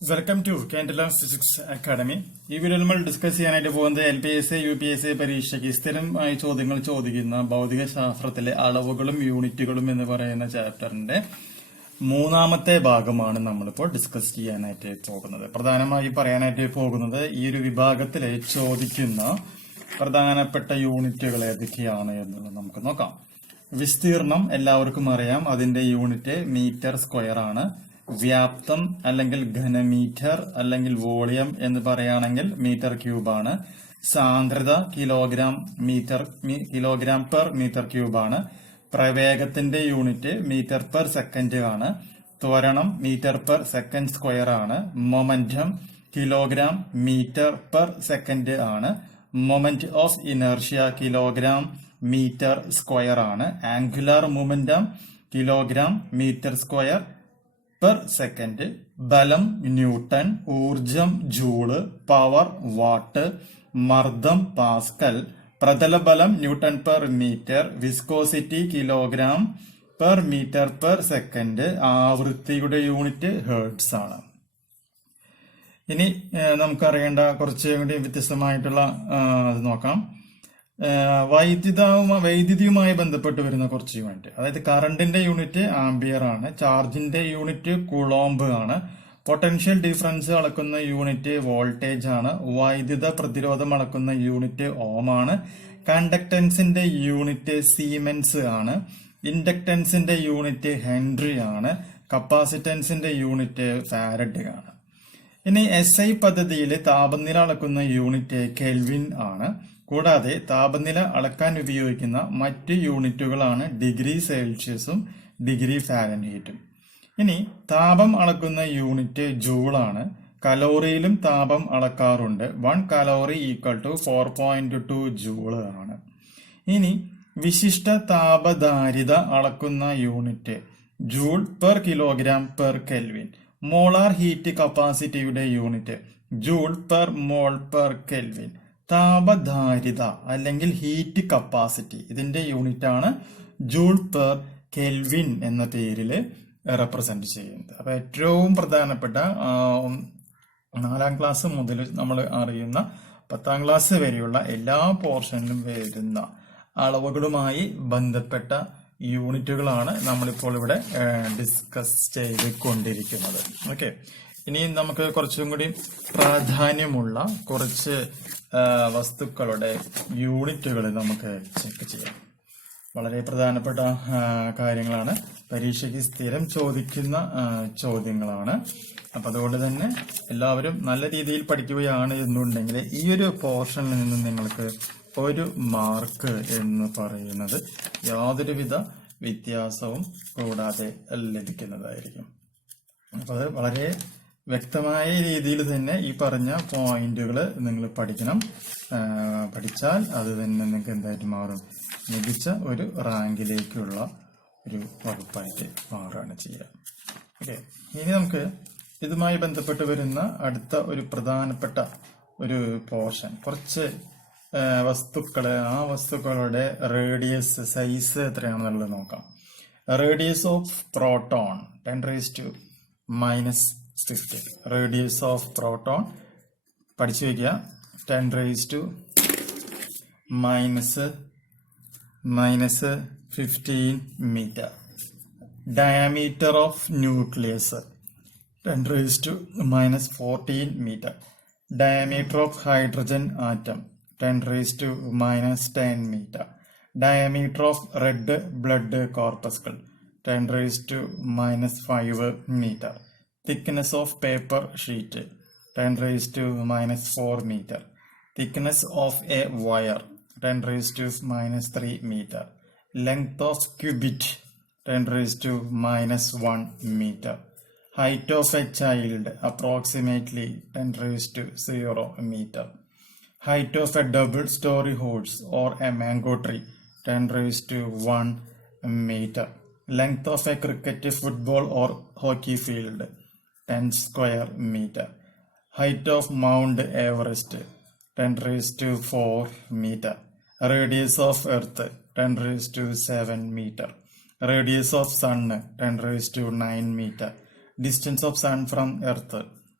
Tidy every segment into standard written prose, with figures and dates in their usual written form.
Welcome to കാൻഡില physics academy. ഈ വീഡിയോയിൽ നമ്മൾ ഡിസ്കസ് ചെയ്യാനായിട്ട് പോകുന്നത് LPSA, UPSA പരീക്ഷയ്ക്ക് സ്ഥിരമായി ചോദ്യങ്ങൾ ചോദിക്കുന്ന ഭൗതിക ശാസ്ത്രത്തിലെ അളവുകളും യൂണിറ്റുകളും എന്ന് പറയുന്ന ചാപ്റ്ററിന്റെ മൂന്നാമത്തെ ഭാഗമാണ് നമ്മളിപ്പോൾ ഡിസ്കസ് ചെയ്യാനായിട്ട് പോകുന്നത്. പ്രധാനമായി പറയാനായിട്ട് പോകുന്നത് ഈ ഒരു വിഭാഗത്തിലെ ചോദിക്കുന്ന പ്രധാനപ്പെട്ട യൂണിറ്റുകൾ ഏതൊക്കെയാണ് എന്നുള്ളത് നമുക്ക് നോക്കാം. വിസ്തീർണം എല്ലാവർക്കും അറിയാം, അതിന്റെ യൂണിറ്റ് മീറ്റർ സ്ക്വയർ ആണ്. വ്യാപ്തം അല്ലെങ്കിൽ ഘനമീറ്റർ അല്ലെങ്കിൽ വോളിയം എന്ന് പറയുകയാണെങ്കിൽ മീറ്റർ ക്യൂബ് ആണ്. സാന്ദ്രത കിലോഗ്രാം പെർ മീറ്റർ ക്യൂബ് ആണ്. പ്രവേഗത്തിന്റെ യൂണിറ്റ് മീറ്റർ പെർ സെക്കൻഡ് ആണ്. ത്വരണം മീറ്റർ പെർ സെക്കൻഡ് സ്ക്വയർ ആണ്. Momentum kilogram metre per second ആണ്. Moment of inertia kilogram metre square ആണ്. Angular momentum kilogram metre square per second. ബലം ന്യൂട്ടൺ. ഊർജം joule. Power watt. മർദ്ദം പാസ്കൽ. പ്രതലബലം newton per metre. Viscosity kilogram per metre per second. ആവൃത്തിയുടെ unit hertz ആണ്. ഇനി നമുക്കറിയേണ്ട കുറച്ച് കൂടി വ്യത്യസ്തമായിട്ടുള്ള അത് നോക്കാം. വൈദ്യുതിയുമായി ബന്ധപ്പെട്ട് വരുന്ന കുറച്ച് യൂണിറ്റ്, അതായത് കറണ്ടിന്റെ യൂണിറ്റ് ആംബിയർ ആണ്. ചാർജിന്റെ യൂണിറ്റ് കുളോംബ് ആണ്. പൊട്ടൻഷ്യൽ ഡിഫറൻസ് അളക്കുന്ന യൂണിറ്റ് വോൾട്ടേജ് ആണ്. വൈദ്യുത പ്രതിരോധം അളക്കുന്ന യൂണിറ്റ് ഓം ആണ്. കണ്ടക്ടൻസിന്റെ യൂണിറ്റ് സീമെൻസ് ആണ്. ഇൻഡക്ടൻസിന്റെ യൂണിറ്റ് ഹെൻറി ആണ്. കപ്പാസിറ്റൻസിന്റെ യൂണിറ്റ് ഫാരഡ് ആണ്. ഇനി SI പദ്ധതിയിൽ താപനില അളക്കുന്ന യൂണിറ്റ് കെൽവിൻ ആണ്. കൂടാതെ താപനില അളക്കാൻ ഉപയോഗിക്കുന്ന മറ്റ് യൂണിറ്റുകളാണ് ഡിഗ്രി സെൽഷ്യസും ഡിഗ്രി ഫാരൻഹീറ്റും. ഇനി താപം അളക്കുന്ന യൂണിറ്റ് ജൂളാണ്. കലോറിയിലും താപം അളക്കാറുണ്ട്. 1 കലോറി ഈക്വൽ ടു 4.2 ജൂള് ആണ്. ഇനി വിശിഷ്ട താപധാരിത അളക്കുന്ന unit joule per kilogram per kelvin. Molar heat കപ്പാസിറ്റിയുടെ unit joule per mole per kelvin. താപധാരിത അല്ലെങ്കിൽ ഹീറ്റ് കപ്പാസിറ്റി, ഇതിന്റെ യൂണിറ്റ് ആണ് ജൂൾ പെർ കെൽവിൻ എന്ന പേരിൽ റെപ്രസെന്റ് ചെയ്യുന്നത്. അപ്പൊ ഏറ്റവും പ്രധാനപ്പെട്ട 4ാം ക്ലാസ് മുതൽ നമ്മൾ അറിയുന്ന 10ാം ക്ലാസ് വരെയുള്ള എല്ലാ പോർഷനിലും വരുന്ന അളവുകളുമായി ബന്ധപ്പെട്ട യൂണിറ്റുകളാണ് നമ്മളിപ്പോൾ ഇവിടെ ഡിസ്കസ് ചെയ്തുകൊണ്ടിരിക്കുന്നത്. ഓക്കെ, ഇനി നമുക്ക് കുറച്ചും കൂടി പ്രാധാന്യമുള്ള കുറച്ച് വസ്തുക്കളുടെ യൂണിറ്റുകൾ നമുക്ക് ചെക്ക് ചെയ്യാം. വളരെ പ്രധാനപ്പെട്ട കാര്യങ്ങളാണ്, പരീക്ഷയ്ക്ക് സ്ഥിരം ചോദിക്കുന്ന ചോദ്യങ്ങളാണ്. അപ്പൊ അതുകൊണ്ട് തന്നെ എല്ലാവരും നല്ല രീതിയിൽ പഠിക്കുകയാണ് എന്നുണ്ടെങ്കിൽ ഈ ഒരു പോർഷനിൽ നിന്ന് നിങ്ങൾക്ക് 1 മാർക്ക് എന്ന് പറയുന്നത് യാതൊരുവിധ വ്യത്യാസവും കൂടാതെ ലഭിക്കുന്നതായിരിക്കും. അപ്പൊ അത് വളരെ വ്യക്തമായ രീതിയിൽ തന്നെ ഈ പറഞ്ഞ പോയിന്റുകൾ നിങ്ങൾ പഠിക്കണം. പഠിച്ചാൽ അത് തന്നെ നിങ്ങൾക്ക് എന്തായിട്ട് മാറും, മികച്ച ഒരു റാങ്കിലേക്കുള്ള ഒരു വകുപ്പായിട്ട് മാറുകയാണ് ചെയ്യുക. ഓക്കെ, ഇനി നമുക്ക് ഇതുമായി ബന്ധപ്പെട്ട് വരുന്ന അടുത്ത ഒരു പ്രധാനപ്പെട്ട ഒരു പോർഷൻ, കുറച്ച് വസ്തുക്കള്, ആ വസ്തുക്കളുടെ റേഡിയസ് സൈസ് എത്രയാണെന്നുള്ളത് നോക്കാം. Radius of proton 10⁻⁻⁵. Radius of proton പഠിച്ചു വയ്ക്കുക, 10⁻⁻15 metre. Diameter of nucleus 10⁻14 metre. Diameter of hydrogen atom 10⁻10 meter. Diameter of red blood corpuscle 10⁻5 meter. Thickness of paper sheet 10⁻4 meter. Thickness of a wire 10⁻3 meter. Length of cubit 10⁻1 meter. Height of a child approximately 10⁻0 meter. Height of a double-story horse or a mango tree 10⁻1 meter. Length of a cricket, football or hockey field 10 square meter. Height of Mount Everest 10⁻4 meter. Radius of Earth 10⁻7 meter. Radius of Sun 10⁻9 meter. Distance of Sun from Earth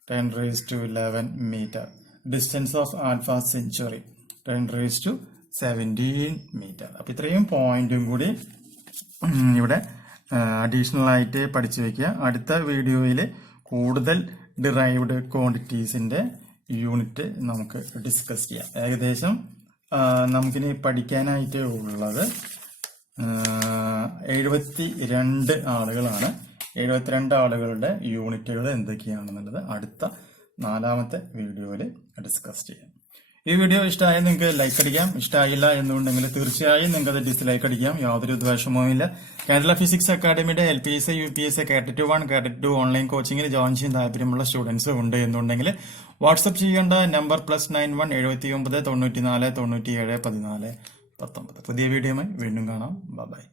10⁻11 meter. Distance of Alpha Centauri 10⁻17 meter. അപ്പോൾ ഇത്രയും പോയിന്റും കൂടി ഇവിടെ additional ആയിട്ട് പഠിച്ചു വെക്കുക. അടുത്ത വീഡിയോയിൽ കൂടുതൽ ഡിറൈവ്ഡ് ക്വാണ്ടിറ്റീസിന്റെ യൂണിറ്റ് നമുക്ക് ഡിസ്കസ് ചെയ്യാം. ഏകദേശം നമുക്കിനി പഠിക്കാനായിട്ട് ഉള്ളത് 72 ആളുകളാണ്. 72 ആളുകളുടെ യൂണിറ്റുകൾ എന്തൊക്കെയാണെന്നുള്ളത് അടുത്ത 4ാമത്തെ വീഡിയോയിൽ ഡിസ്കസ് ചെയ്യാം. ഈ വീഡിയോ ഇഷ്ടമായി നിങ്ങൾക്ക് ലൈക്ക് അടിക്കാം. ഇഷ്ടമായില്ല എന്നുണ്ടെങ്കിൽ തീർച്ചയായും നിങ്ങൾക്ക് അത് ഡിസ്ലൈക്ക് അടിക്കാം. യാതൊരു ഉദ്ദേശമോ ഇല്ല. കേരള ഫിസിക്സ് അക്കാഡമിയുടെ LPSA, UPSA, KTET 1, KTET 2 online കോച്ചിങ്ങിൽ ജോയിൻ ചെയ്യാൻ താല്പര്യമുള്ള സ്റ്റുഡൻസ് ഉണ്ട് എന്നുണ്ടെങ്കിൽ വാട്സ്ആപ്പ് ചെയ്യേണ്ട നമ്പർ +91 79 94 97 14 19. പുതിയ വീഡിയോയുമായി വീണ്ടും കാണാം. ബൈ.